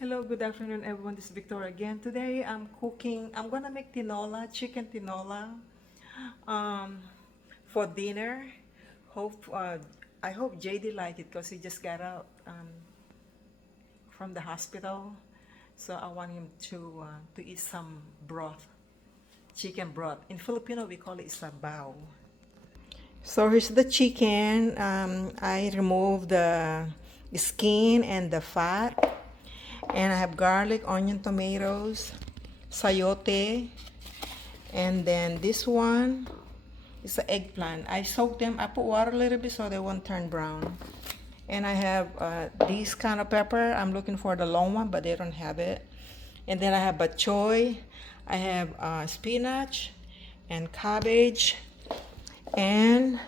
Hello, good afternoon everyone. This is Victoria again. Today I'm gonna make tinola, chicken tinola, um, for dinner. Hope I hope JD liked it because he just got out from the hospital. So I want him to eat some broth, chicken broth. In Filipino we call it sabaw. So here's the chicken. I removed the skin and the fat. And I have garlic, onion, tomatoes, sayote, and then this one is the eggplant. I soak them, I put water a little bit so they won't turn brown. And I have this kind of pepper. I'm looking for the long one, but they don't have it. And then I have bok choy, I have spinach and cabbage, and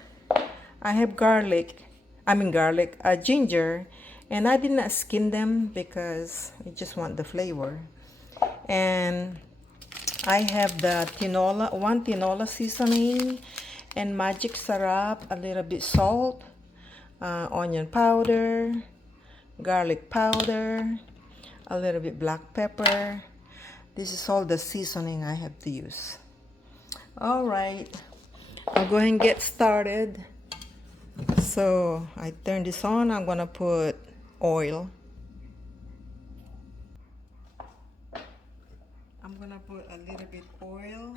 I have ginger, and I did not skin them because I just want the flavor. And I have the one tinola seasoning, and magic syrup, a little bit salt, onion powder, garlic powder, a little bit black pepper. This is all the seasoning I have to use. All right, I'll go ahead and get started. So I turn this on. I'm gonna put oil. I'm gonna put a little bit oil.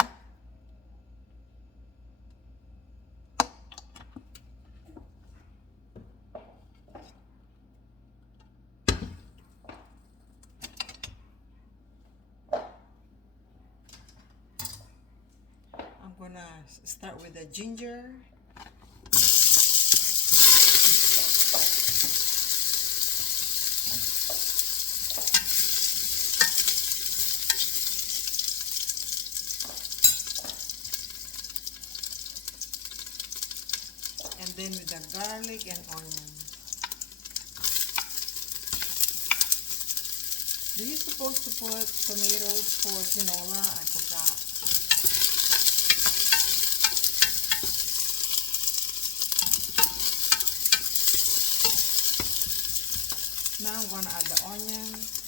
I'm gonna start with the ginger. And then with the garlic and onion. Do you supposed to put tomatoes for tinola? I forgot. Now I'm gonna add the onions.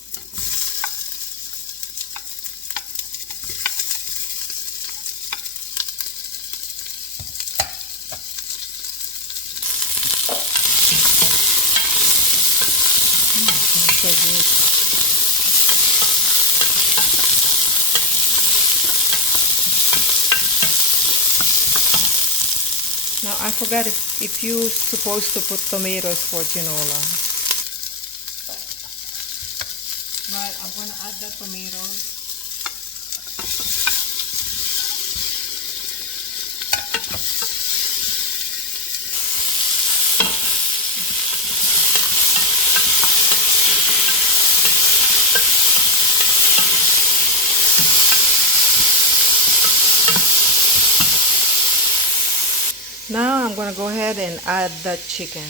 Smells so good. Now I forgot if you're supposed to put tomatoes for tinola. But I'm gonna add the tomatoes. Now I'm gonna go ahead and add the chicken.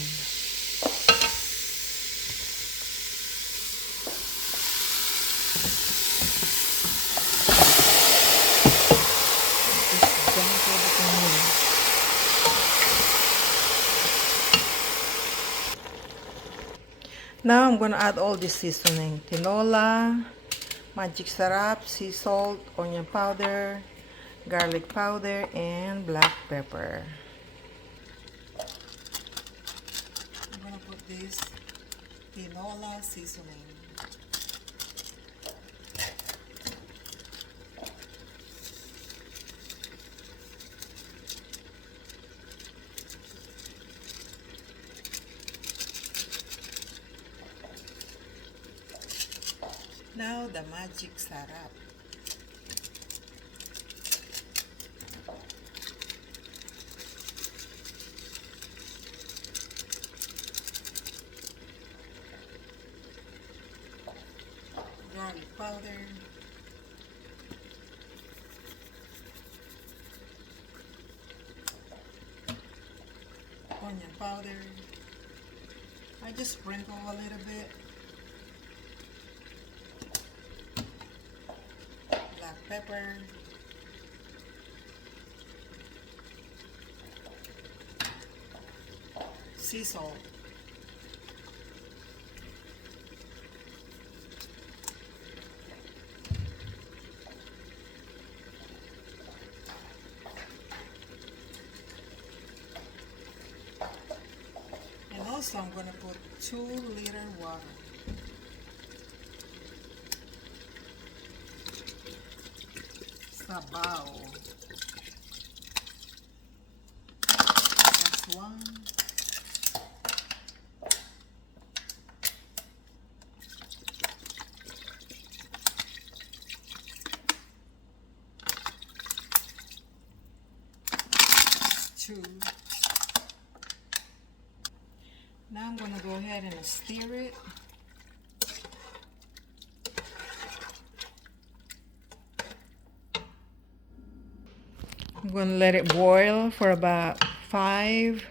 Now I'm gonna add all this seasoning: tinola, magic syrup, sea salt, onion powder, garlic powder, and black pepper. I'm gonna put this tinola seasoning. Now the magic syrup. Garlic powder. Onion powder. I just sprinkle a little bit. Black pepper. Sea salt. So I'm gonna put 2 liter water. Sabaw. That's 1. 2. Now I'm gonna go ahead and stir it. I'm going to let it boil for about 5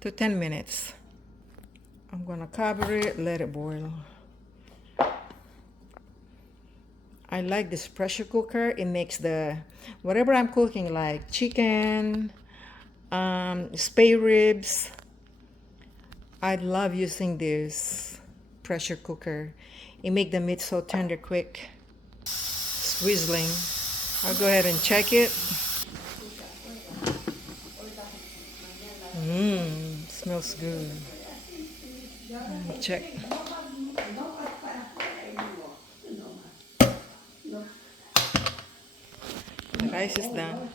to 10 minutes. I'm going to cover it, let it boil. I like this pressure cooker. It makes the whatever I'm cooking, like chicken, spare ribs. I love using this pressure cooker. It makes the meat so tender quick. It's whistling. I'll go ahead and check it. Smells good. Check. The rice is done.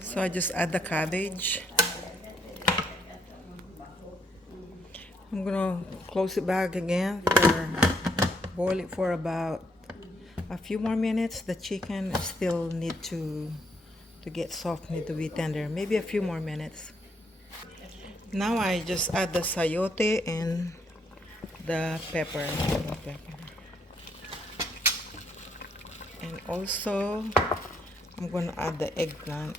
So I just add the cabbage. I'm gonna close it back again boil it for about a few more minutes. The chicken still need to get soft, need to be tender. Maybe a few more minutes. Now I just add the sayote and the pepper. And also I'm gonna add the eggplant.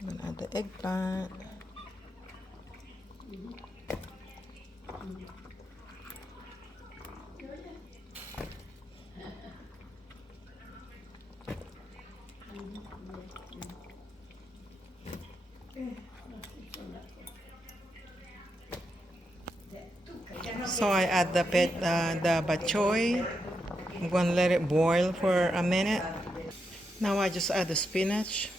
I'm gonna add the eggplant. So I add the bok choy. I'm gonna let it boil for a minute. Now I just add the spinach.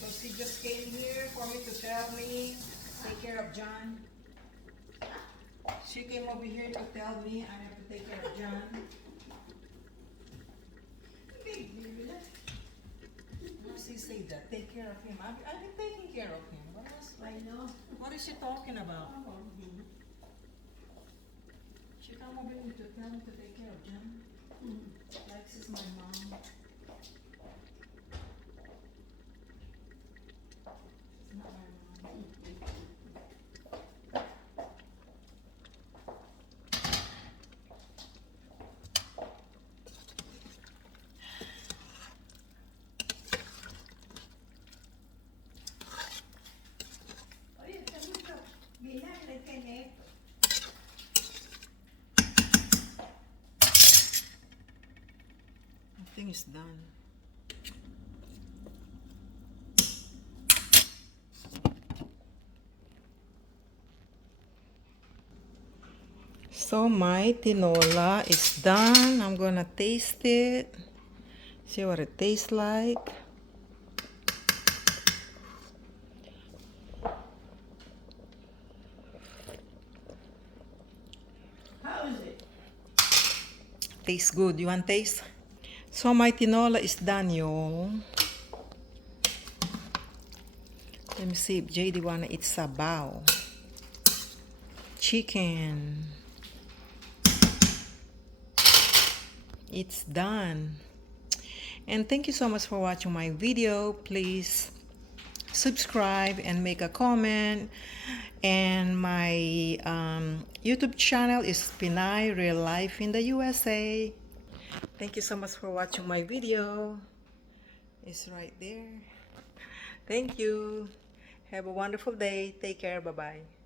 So she just came here for me to tell me, take care of John. She came over here to tell me I have to take care of John. She said that, take care of him. I've been taking care of him. I know. What is she talking about? She come over here to tell me to take care of John. Like she's my mom. She's not my mom. I think it's done. So my tinola is done. I'm gonna taste it. See what it tastes like. How is it? Tastes good. You want taste? So my tinola is done, y'all. Let me see if JD wanna eat sabaw. Chicken. It's done. And thank you so much for watching my video. Please subscribe and make a comment. And my YouTube channel is Pinay Real Life in the USA. Thank you so much for watching my video. It's right there. Thank you. Have a wonderful day. Take care. Bye-bye.